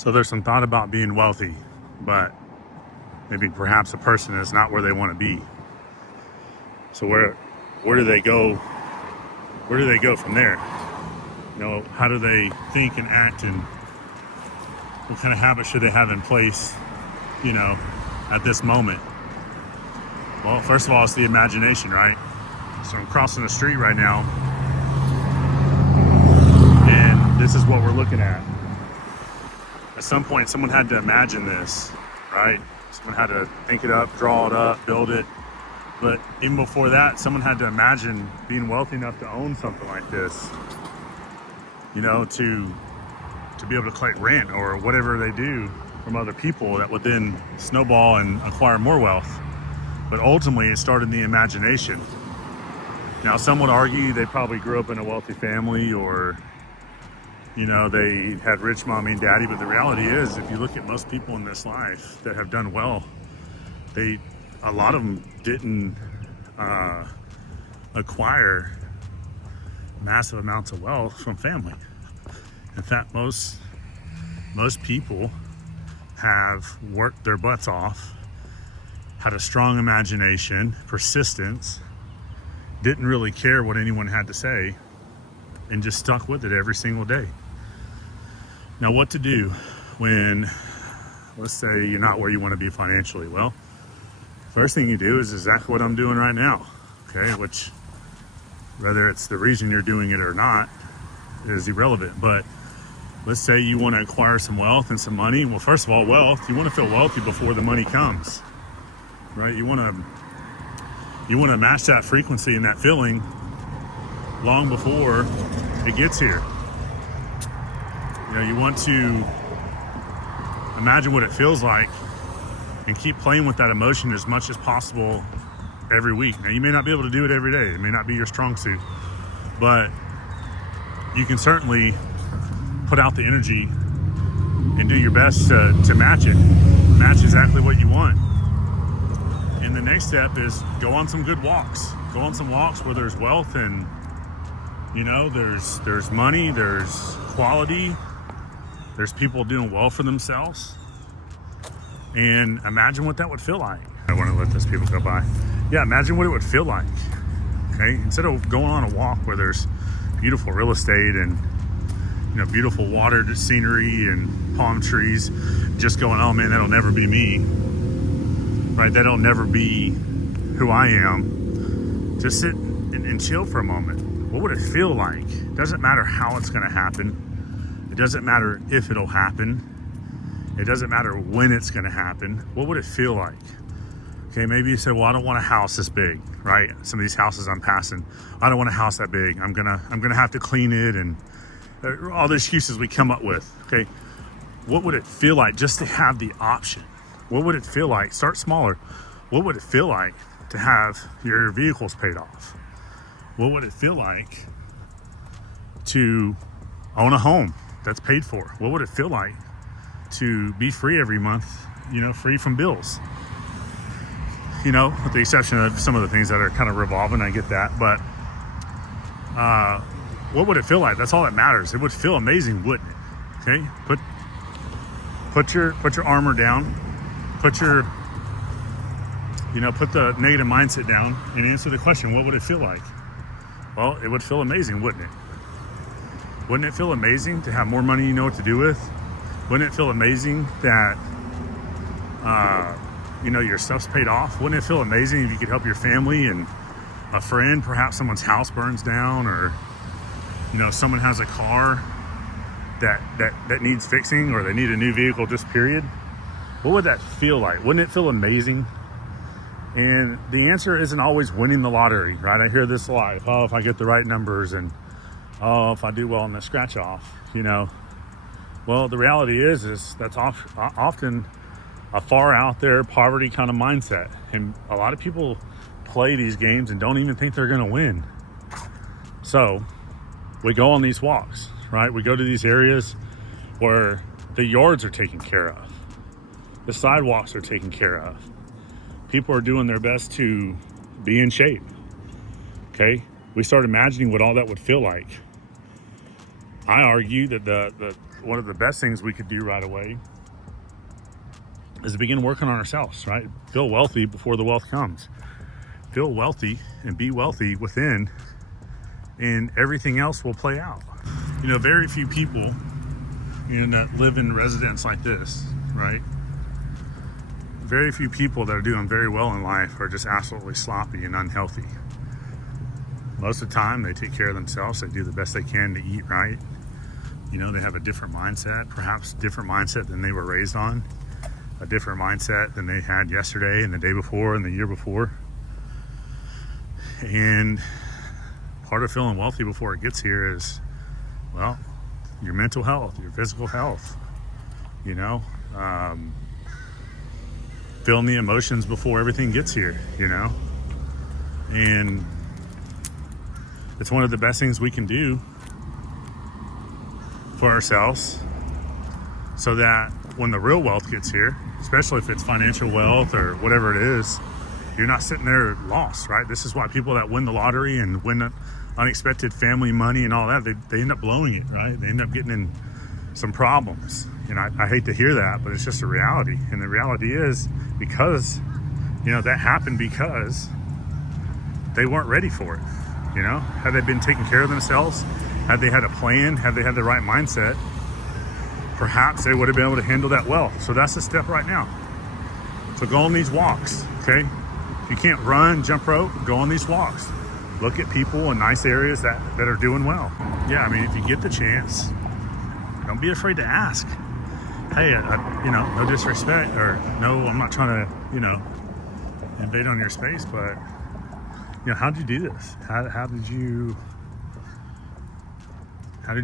So there's some thought about being wealthy, but maybe perhaps a person is not where they want to be. So where do they go? Where do they go from there? You know, how do they think and act, and what kind of habits should they have in place, you know, at this moment? Well, first of all, it's the imagination, right? So I'm crossing the street right now, and this is what we're looking at. At some point, someone had to imagine this, right? Someone had to think it up, draw it up, build it. But even before that, someone had to imagine being wealthy enough to own something like this, you know, to be able to collect rent or whatever they do from other people that would then snowball and acquire more wealth. But ultimately, it started in the imagination. Now, some would argue they probably grew up in a wealthy family, or, you know, they had rich mommy and daddy. But the reality is, if you look at most people in this life that have done well, a lot of them didn't acquire massive amounts of wealth from family. In fact, most people have worked their butts off, had a strong imagination, persistence, didn't really care what anyone had to say, and just stuck with it every single day. Now, what to do when, let's say, you're not where you want to be financially? Well, first thing you do is exactly what I'm doing right now, okay? Which, whether it's the reason you're doing it or not, is irrelevant. But let's say you want to acquire some wealth and some money. Well, first of all, wealth, you want to feel wealthy before the money comes, right? You want to match that frequency and that feeling long before it gets here. You know, you want to imagine what it feels like and keep playing with that emotion as much as possible every week. Now, you may not be able to do it every day. It may not be your strong suit, but you can certainly put out the energy and do your best to match it, match exactly what you want. And the next step is go on some good walks. Go on some walks where there's wealth and, you know, there's money, there's quality, there's people doing well for themselves. And imagine what that would feel like. I want to let those people go by. Yeah, imagine what it would feel like. Okay, instead of going on a walk where there's beautiful real estate and, you know, beautiful water scenery and palm trees, just going, oh man, that'll never be me, right? That'll never be who I am. Just sit and chill for a moment. What would it feel like? It doesn't matter how it's going to happen. It doesn't matter if it'll happen. It doesn't matter when it's going to happen. What would it feel like? Okay, maybe you said, well, I don't want a house this big, right? Some of these houses I'm passing, I don't want a house that big. I'm gonna have to clean it, and all the excuses we come up with. Okay, what would it feel like just to have the option? What would it feel like? Start smaller. What would it feel like to have your vehicles paid off? What would it feel like to own a home that's paid for? What would it feel like to be free every month, you know, free from bills? You know, with the exception of some of the things that are kind of revolving, I get that. But what would it feel like? That's all that matters. It would feel amazing, wouldn't it? Okay, put your armor down, put the negative mindset down, and answer the question, what would it feel like? Well, it would feel amazing, wouldn't it? Wouldn't it feel amazing to have more money you know what to do with? Wouldn't it feel amazing that you know, your stuff's paid off? Wouldn't it feel amazing if you could help your family and a friend, perhaps someone's house burns down, or, you know, someone has a car that needs fixing, or they need a new vehicle, just period? What would that feel like? Wouldn't it feel amazing? And the answer isn't always winning the lottery, right? I hear this a lot. Oh, if I get the right numbers, and oh, if I do well in the scratch off, you know. Well, the reality is that's often a far out there poverty kind of mindset. And a lot of people play these games and don't even think they're going to win. So we go on these walks, right? We go to these areas where the yards are taken care of. The sidewalks are taken care of. People are doing their best to be in shape. Okay? We start imagining what all that would feel like. I argue that one of the best things we could do right away is to begin working on ourselves, right? Feel wealthy before the wealth comes. Feel wealthy and be wealthy within, and everything else will play out. You know, very few people, you know, that live in residence like this, right? Very few people that are doing very well in life are just absolutely sloppy and unhealthy. Most of the time, they take care of themselves. They do the best they can to eat right. You know, they have a different mindset, perhaps different mindset than they were raised on, a different mindset than they had yesterday and the day before and the year before. And part of feeling wealthy before it gets here is, well, your mental health, your physical health, you know, feeling the emotions before everything gets here, you know. And it's one of the best things we can do for ourselves, so that when the real wealth gets here, especially if it's financial wealth or whatever it is, you're not sitting there lost, right? This is why people that win the lottery and win unexpected family money and all that, they end up blowing it, right? They end up getting in some problems. And I hate to hear that, but it's just a reality. And the reality is, because, you know, that happened because they weren't ready for it. You know, had they been taking care of themselves, had they had a plan, had they had the right mindset, perhaps they would have been able to handle that well. So that's the step right now. So go on these walks, okay? If you can't run, jump rope, go on these walks. Look at people in nice areas that are doing well. Yeah, I mean, if you get the chance, don't be afraid to ask. Hey, you know, no disrespect, or no, I'm not trying to, you know, invade on your space, but, you know, how did you do this? How did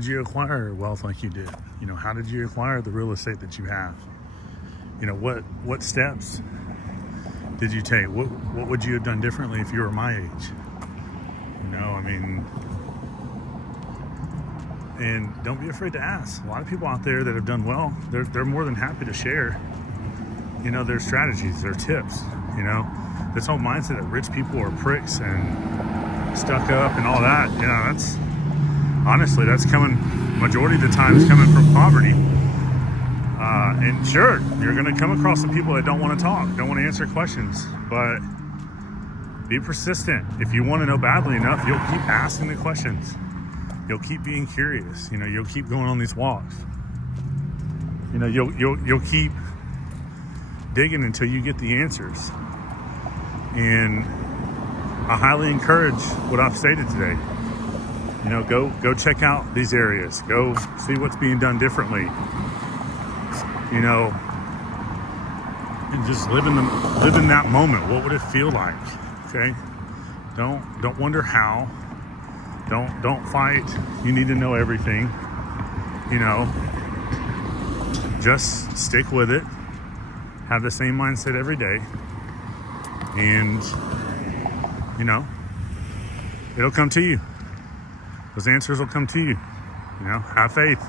you acquire wealth like you did? You know, how did you acquire the real estate that you have? You know, what steps did you take? What would you have done differently if you were my age? You know, I mean, and don't be afraid to ask. A lot of people out there that have done well, they're more than happy to share, you know, their strategies, their tips. You know, this whole mindset that rich people are pricks and stuck up and all that, you know, that's honestly, that's coming, majority of the time, is coming from poverty. And sure, you're going to come across some people that don't want to talk, don't want to answer questions, but be persistent. If you want to know badly enough, you'll keep asking the questions. You'll keep being curious. You know, you'll keep going on these walks. You know, you'll keep digging until you get the answers. And I highly encourage what I've stated today. You know, go check out these areas. Go see what's being done differently. You know, and just live in that moment. What would it feel like? Okay, don't wonder how. Don't fight. You need to know everything. You know, just stick with it. Have the same mindset every day, and you know, it'll come to you. Those answers will come to you. You know, have faith.